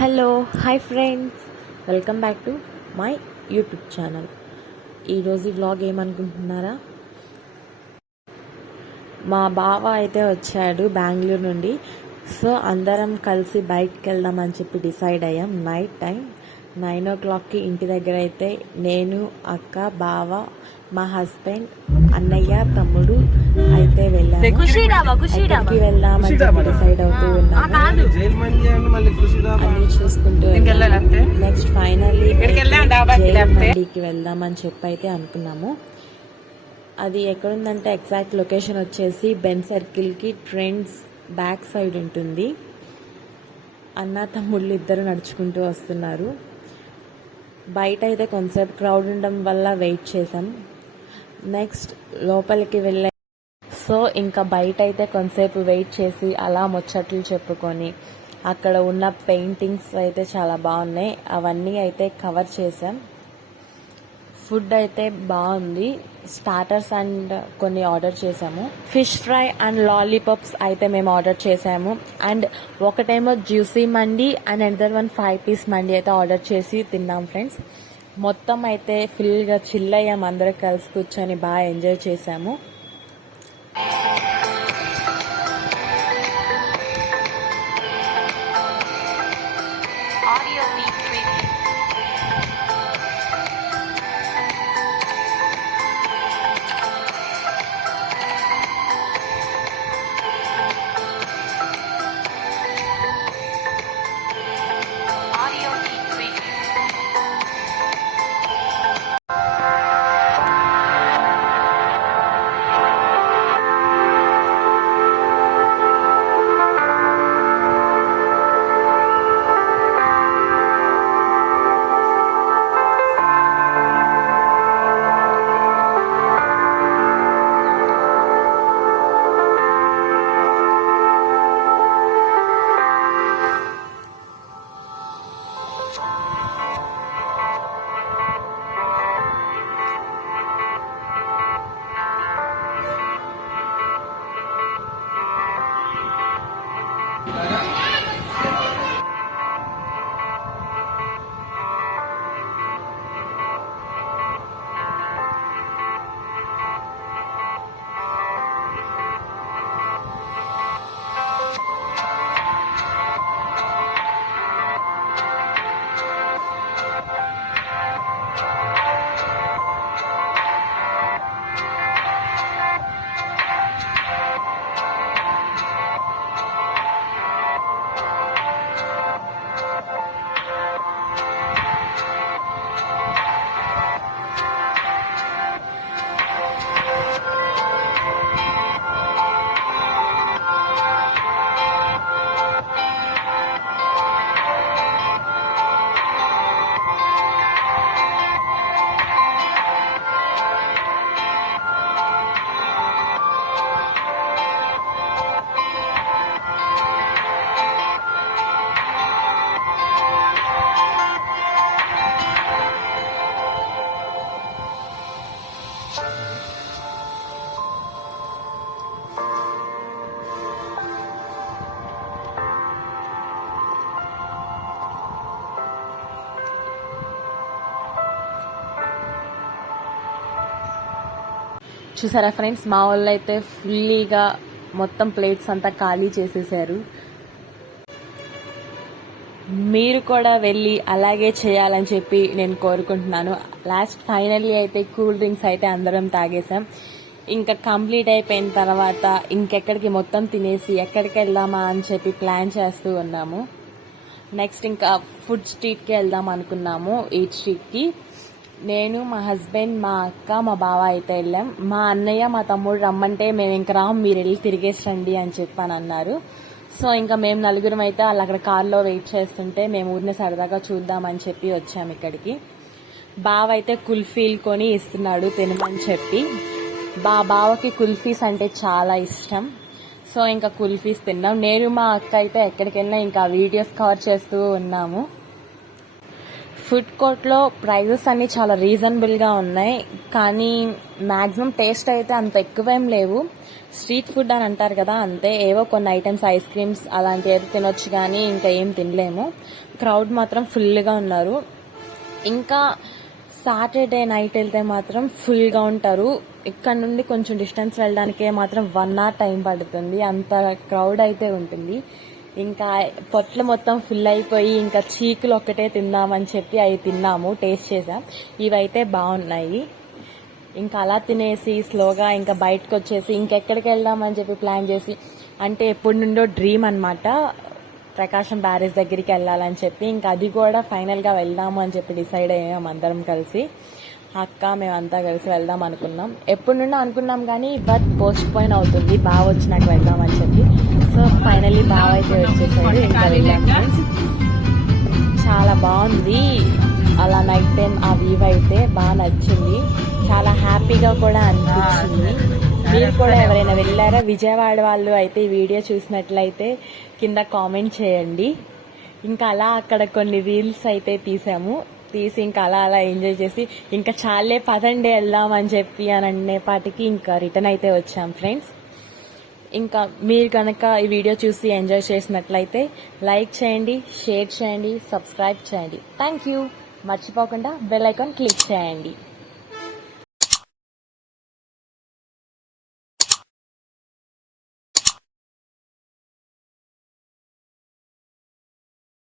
Hello hi friends, welcome back to my YouTube channel. ఈరోజు vlog ఏమనుకుంటున్నారా? మా బావ అయితే వచ్చాడు బెంగళూరు నుండి. సో అందరం కలిసి బయటకు వెళ్దామని చెప్పి డిసైడ్ అయ్యాం. నైట్ టైం 9 o'clockకి ఇంటి దగ్గర అయితే నేను, అక్క, బావ, మా హస్బెండ్, అన్నయ్య, తమ్ముడు అయితే వెళ్ళాము. ఎక్కడికి వెళ్దామని చెప్పి డిసైడ్ అవుతూ ఉన్నాము, అన్ని చూసుకుంటూ. నెక్స్ట్ ఫైనల్లీ మండీకి వెళ్దామని చెప్పి అయితే అనుకున్నాము. అది ఎక్కడుందంటే ఎగ్జాక్ట్ లొకేషన్ వచ్చేసి బెన్ సర్కిల్కి ట్రెండ్స్ బ్యాక్ సైడ్ ఉంటుంది. అన్న తమ్ముళ్ళు ఇద్దరు నడుచుకుంటూ వస్తున్నారు. బయట అయితే కొంచెంసేపు క్రౌడ్ ఉండడం వల్ల వెయిట్ చేసాం. నెక్స్ట్ లోపలికి వెళ్ళే ఇంకా బయట అయితే కొంతసేపు వెయిట్ చేసి అలా ముచ్చట్లు చెప్పుకొని అక్కడ ఉన్న పెయింటింగ్స్ అయితే చాలా బాగున్నాయి, అవన్నీ అయితే కవర్ చేసాం. ఫుడ్ అయితే బాగుంది. స్టార్టర్స్ అండ్ కొన్ని ఆర్డర్ చేసాము. ఫిష్ ఫ్రై అండ్ లాలీపాప్స్ అయితే మేము ఆర్డర్ చేసాము. అండ్ ఒకటేమో juicy mandi and another 5 piece మండి అయితే ఆర్డర్ చేసి తిన్నాం ఫ్రెండ్స్. మొత్తం అయితే ఫుల్గా చిల్ అయ్యాము, అందరూ కలిసి కూర్చొని బాగా ఎంజాయ్ చేసాము. చూసారా ఫ్రెండ్స్, మా వాళ్ళు అయితే ఫుల్లీగా మొత్తం ప్లేట్స్ అంతా ఖాళీ చేసేసారు. మీరు కూడా వెళ్ళి అలాగే చేయాలని చెప్పి నేను కోరుకుంటున్నాను. లాస్ట్ ఫైనల్లీ అయితే కూల్ డ్రింక్స్ అయితే అందరం తాగేసాం. ఇంకా కంప్లీట్ అయిపోయిన తర్వాత ఇంకెక్కడికి మొత్తం తినేసి ఎక్కడికి వెళ్దామా అని చెప్పి ప్లాన్ చేస్తూ ఉన్నాము. నెక్స్ట్ ఇంకా ఫుడ్ స్ట్రీట్కి వెళ్దాం అనుకున్నాము. ఈట్ స్ట్రీట్కి నేను, మా హస్బెండ్, మా అక్క, మా బావ అయితే వెళ్ళాం. మా అన్నయ్య, మా తమ్ముడు రమ్మంటే మేము ఇంక రాం, మీరు వెళ్ళి తిరిగేసి రండి అని చెప్పని అన్నారు. సో ఇంకా మేము నలుగురం అయితే వాళ్ళు అక్కడ కార్లో వెయిట్ చేస్తుంటే మేము ఊరిని సరదాగా చూద్దామని చెప్పి వచ్చాము ఇక్కడికి. బావ అయితే కుల్ఫీలు కొని ఇస్తున్నాడు తినమని చెప్పి. బావకి కుల్ఫీస్ అంటే చాలా ఇష్టం. సో ఇంకా కుల్ఫీస్ తిన్నాం. నేను, మా అక్క అయితే ఎక్కడికి వెళ్ళినా ఇంకా వీడియోస్ కవర్ చేస్తూ ఉన్నాము. ఫుడ్ కోర్ట్లో ప్రైజెస్ అన్నీ చాలా రీజనబుల్గా ఉన్నాయి, కానీ మ్యాక్సిమం టేస్ట్ అయితే అంత ఎక్కువేం లేవు. స్ట్రీట్ ఫుడ్ అని అంటారు కదా, అంతే. ఏవో కొన్ని ఐటమ్స్, ఐస్ క్రీమ్స్ అలాంటివి అయితే తినొచ్చు కానీ ఇంకా ఏం తినలేము. క్రౌడ్ మాత్రం ఫుల్గా ఉన్నారు. ఇంకా సాటర్డే నైట్ వెళ్తే మాత్రం ఫుల్గా ఉంటారు. ఇక్కడ నుండి కొంచెం డిస్టెన్స్ వెళ్ళడానికే మాత్రం 1 hour టైం పడుతుంది, అంత క్రౌడ్ అయితే ఉంటుంది. ఇంకా పొట్లు మొత్తం ఫుల్ అయిపోయి ఇంకా చీకులు ఒక్కటే తిందామని చెప్పి అవి తిన్నాము, టేస్ట్ చేసాం. ఇవైతే బాగున్నాయి. ఇంకా అలా తినేసి స్లోగా ఇంకా బయటకు వచ్చేసి ఇంకెక్కడికి వెళ్దామని చెప్పి ప్లాన్ చేసి, అంటే ఎప్పటి నుండో డ్రీమ్ అనమాట ప్రకాశం బ్యారేజ్ దగ్గరికి వెళ్ళాలని చెప్పి, ఇంకా అది కూడా ఫైనల్గా వెళ్దాము అని చెప్పి డిసైడ్ అయ్యాం అందరం కలిసి. అక్క మేమంతా కలిసి వెళ్దాం అనుకున్నాం, ఎప్పటి నుండో అనుకున్నాం కానీ బట్ పోస్ట్ పోయిన్ అవుతుంది. బాగా వచ్చినాక వెళ్దామని చెప్పి. సో ఫైనల్లీ బాగా అయితే వచ్చేసాడు. ఇంకా వెళ్ళాం ఫ్రెండ్స్. చాలా బాగుంది అలా నైట్ టైం ఆ వ్యూ అయితే బాగా నచ్చింది, చాలా హ్యాపీగా కూడా అనిపించింది. మీరు కూడా ఎవరైనా వెళ్ళారా? విజయవాడ వాళ్ళు అయితే ఈ వీడియో చూసినట్లయితే కింద కామెంట్ చేయండి. ఇంకా అలా అక్కడ కొన్ని రీల్స్ అయితే తీసి ఇంకా అలా ఎంజాయ్ చేసి ఇంకా చాలే పదండి వెళ్దాం అని చెప్పి అని అనేపాటికి ఇంకా రిటర్న్ అయితే వచ్చాం ఫ్రెండ్స్. ఇంకా మీరు కనుక ఈ వీడియో చూసి ఎంజాయ్ చేసినట్లయితే లైక్ చేయండి, షేర్ చేయండి, సబ్స్క్రైబ్ చేయండి. Thank you. మర్చిపోకుండా బెల్ ఐకాన్ క్లిక్ చేయండి.